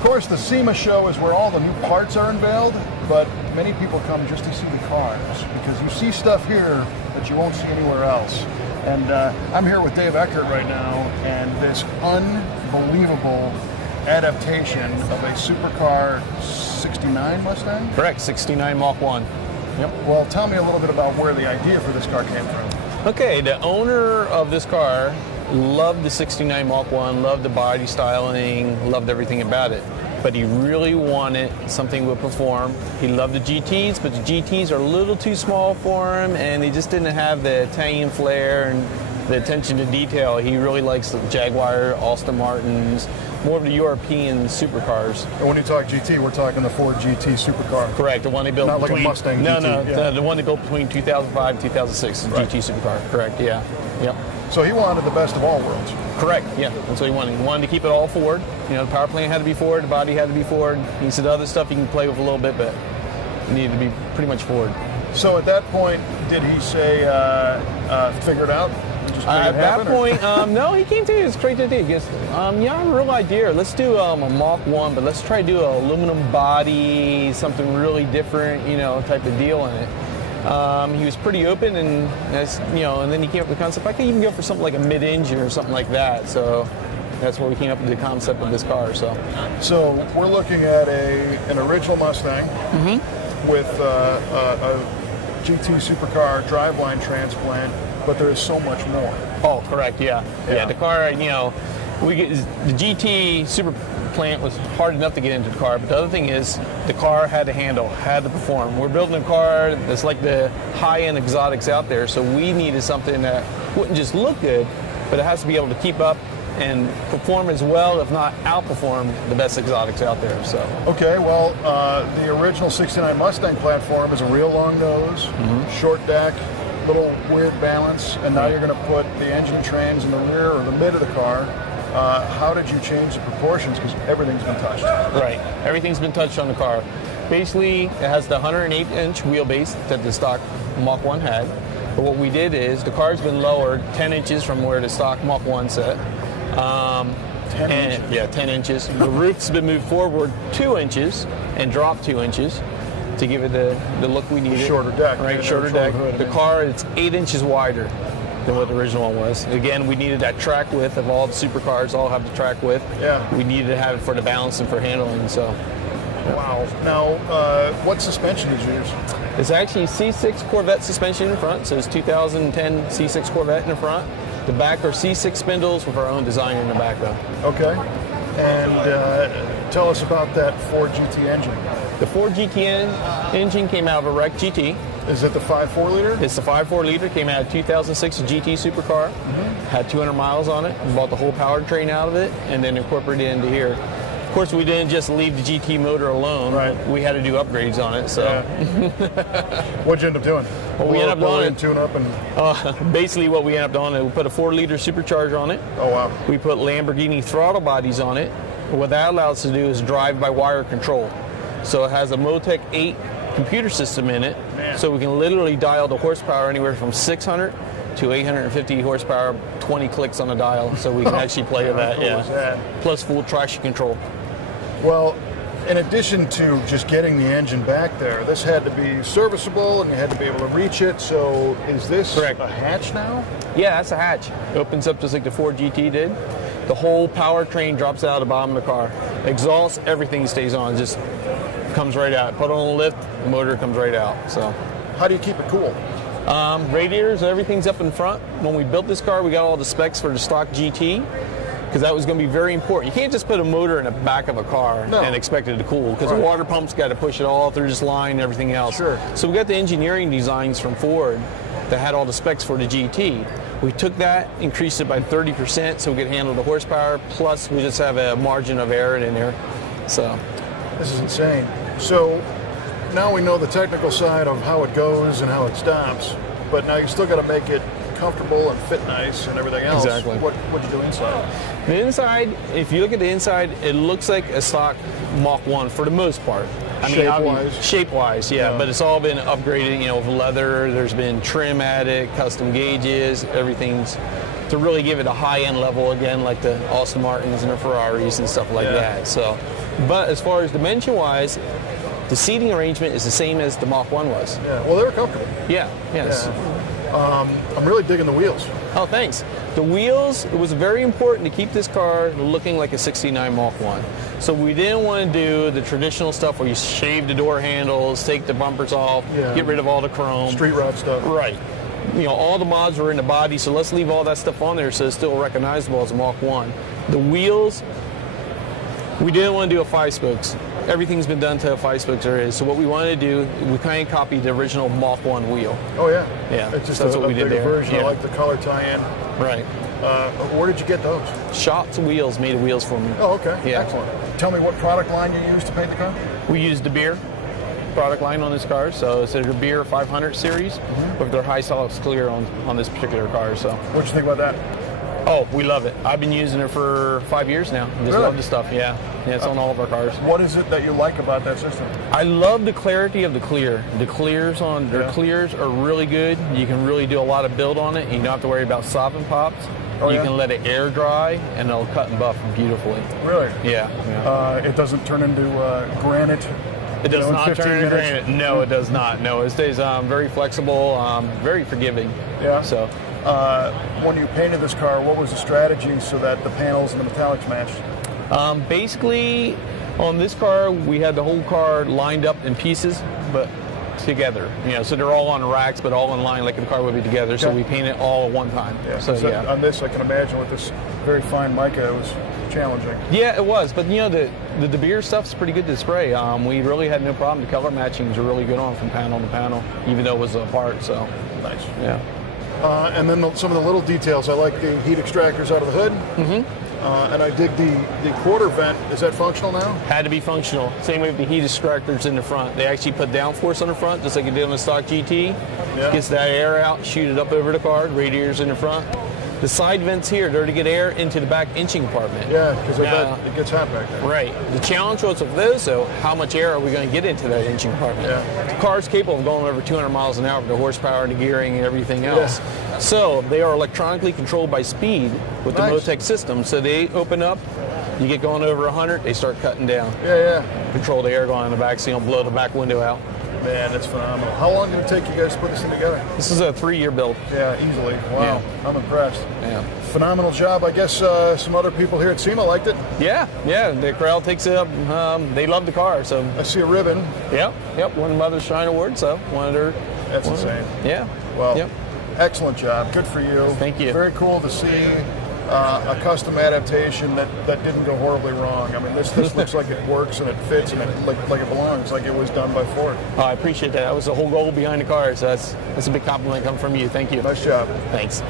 Of course, the SEMA show is where all the new parts are unveiled, but many people come just to see the cars because you see stuff here that you won't see anywhere else. And I'm here with Dave Eckert right now, and this unbelievable adaptation of a supercar 69 Mustang? Correct, 69 Mach 1. Yep. Well, tell me a little bit about where the idea for this car came from. Okay, the owner of this car loved the 69 Mach 1, loved the body styling, loved everything about it. But he really wanted something that would perform. He loved the GTs, but the GTs are a little too small for him, and they just didn't have the Italian flair and the attention to detail. He really likes the Jaguar, Aston Martins, more of the European supercars. And when you talk GT, we're talking the Ford GT supercar. Correct, the one they built Not between... like a Mustang no, GT. No, yeah. the one they built between 2005 and 2006, the Right. GT supercar. Correct, yeah. Yep. So he wanted the best of all worlds. Correct, yeah, that's what he wanted. He wanted to keep it all Ford. You know, the power plant had to be Ford, the body had to be Ford. He said other stuff you can play with a little bit, but it needed to be pretty much Ford. So at that point, did he say, figure it out? You just make it At that happen, or- point, no, he came to me straight to the day. He goes, yeah, I have a real idea. Let's do a Mach 1, but let's try to do an aluminum body, something really different, you know, type of deal in it. He was pretty open, and as you know, and then he came up with the concept. I could even go for something like a mid-engine or something like that. So that's where we came up with the concept of this car. So we're looking at an original Mustang with a GT supercar driveline transplant, but there is so much more. Oh, correct. Yeah. Yeah. The car. You know, the GT super plant was hard enough to get into the car, but the other thing is the car had to handle, had to perform. We're building a car that's like the high-end exotics out there, so we needed something that wouldn't just look good, but it has to be able to keep up and perform as well, if not outperform the best exotics out there. So Okay, well, the original 69 Mustang platform is a real long nose, short deck, little weird balance, and now you're going to put the engine trains in the rear or the mid of the car. How did you change the proportions? Because everything's been touched. right, everything's been touched on the car. Basically, it has the 108-inch wheelbase that the stock Mach 1 had. But what we did is the car's been lowered 10 inches from where the stock Mach 1 sat. 10 inches? Yeah, 10 inches. The roof's been moved forward 2 inches and dropped 2 inches to give it the look we needed. Shorter deck. Right, Yeah, shorter shorter deck. hood, I The mean. car, it's 8 inches wider than what the original one was. Again, we needed that track width of all the supercars, all have the track width. Yeah. We needed to have it for the balance and for handling, so. Wow. Now, what suspension did you use? It's actually C6 Corvette suspension in front, so it's 2010 C6 Corvette in the front. The back are C6 spindles with our own design in the back, though. Okay. And tell us about that Ford GT engine. The Ford GTN engine came out of a wrecked GT. Is it the 5.4 liter? It's the 5.4 liter, came out of 2006 GT supercar, had 200 miles on it, bought the whole powertrain out of it, and then incorporated it into here. Of course, we didn't just leave the GT motor alone. Right. We had to do upgrades on it, so. What'd you end up doing? Well, we ended up Blow doing and tune up and Basically what we ended up doing, we put a 4-liter supercharger on it. oh wow. We put Lamborghini throttle bodies on it. What that allows us to do is drive by wire control. So it has a Motec 8 computer system in it, so we can literally dial the horsepower anywhere from 600 to 850 horsepower, 20 clicks on the dial, so we can actually play with that. How cool is that? Plus full traction control. Well, in addition to just getting the engine back there, this had to be serviceable and you had to be able to reach it. So is this Correct. a hatch now? Yeah, that's a hatch. It opens up just like the Ford GT did. The whole powertrain drops out of the bottom of the car. Exhaust, everything stays on, just comes right out. Put on a lift, the motor comes right out. So, How do you keep it cool? radiators, everything's up in front. When we built this car, we got all the specs for the stock GT, because that was going to be very important. You can't just put a motor in the back of a car No. and expect it to cool, because Right. the water pump's got to push it all through this line and everything else. Sure. So we got the engineering designs from Ford that had all the specs for the GT. We took that, increased it by 30% so we could handle the horsepower, plus we just have a margin of error in there. So, This is insane. So now we know the technical side of how it goes and how it stops, but now you still got to make it comfortable and fit nice and everything else. Exactly. What'd you do inside? the inside, if you look at the inside, it looks like a stock Mach 1 for the most part. Shape-wise? Shape-wise, yeah, but it's all been upgraded, with leather. There's been trim added, custom gauges, everything's to really give it a high-end level again, like the Aston Martins and the Ferraris and stuff like Yeah. that. So But as far as dimension-wise, the seating arrangement is the same as the Mach 1 was. Yeah. Well, they were comfortable. Yeah, yes. Yeah. I'm really digging the wheels. Oh, thanks. The wheels, it was very important to keep this car looking like a 69 Mach 1. So we didn't want to do the traditional stuff where you shave the door handles, take the bumpers off, get rid of all the chrome. Street rod stuff. Right. You know, all the mods were in the body, so let's leave all that stuff on there so it's still recognizable as a Mach 1. The wheels, we didn't want to do a 5-spokes. Everything's been done to a 5-spokes there is. So what we wanted to do, we kind of copied the original Mach 1 wheel. Oh, yeah. Yeah. It's just that's a what we did bigger there. version. I like the color tie-in. Right. Where did you get those? Shots Wheels made the wheels for me. Oh, okay. Yeah. Excellent. Tell me what product line you used to paint the car? We used the Beer product line on this car, so it's a Beer 500 series with their high solids clear on this particular car. So, What'd you think about that? oh, we love it. I've been using it for 5 years now. Just Really? love the stuff. Yeah, it's on all of our cars. What is it that you like about that system? I love the clarity of the clear. The clears on their clears are really good. You can really do a lot of build on it, and you don't have to worry about sopping pops. You can let it air dry, and it'll cut and buff beautifully. Really? Yeah. It doesn't turn into granite. It does in not 15 turn into minutes? granite. No, it does not. No, it stays very flexible, very forgiving. Yeah. So, When you painted this car, what was the strategy so that the panels and the metallics matched? basically, on this car, we had the whole car lined up in pieces, but together. You know, so they're all on racks, but all in line like the car would be together. So Okay. we paint it all at one time. So yeah. On this, I can imagine with this very fine mica, it was challenging. Yeah, it was, but you know the De Beer stuff's pretty good to spray. We really had no problem. The color matchings are really good on from panel to panel, even though it was apart. So Nice. yeah. And then some of the little details. I like the heat extractors out of the hood. And I dig the quarter vent. Is that functional now? Had to be functional. Same way with the heat extractors in the front. They actually put downforce on the front, just like you did on the stock GT. Yeah. Gets that air out, shoot it up over the car. Radiators in the front. The side vents here, they're to get air into the back inching compartment. Yeah, because I Now- bet it gets hot back there. Right. The challenge was with those, though, how much air are we going to get into that engine compartment? Yeah. The car's capable of going over 200 miles an hour with the horsepower and the gearing and everything else. So they are electronically controlled by speed with the Nice. Motec system. So they open up, you get going over 100, they start cutting down. Yeah. Control the air going in the back so you don't blow the back window out. Man, that's phenomenal. How long did it take you guys to put this thing together? This is a 3-year build. Yeah, easily. Wow, I'm impressed. Yeah. Phenomenal job. I guess some other people here at SEMA liked it. Yeah, the crowd takes it up. They love the car, so I see a ribbon. yep. Won the Mother's Shine Award, so wanted her. That's insane. Yeah. Well, Yep. excellent job. Good for you. Thank you. Very cool to see a custom adaptation that didn't go horribly wrong. I mean, this looks like it works and it fits and it like it belongs, like it was done by Ford. Oh, I appreciate that. That was the whole goal behind the car, so that's a big compliment coming from you. Thank you. Nice job. Thanks.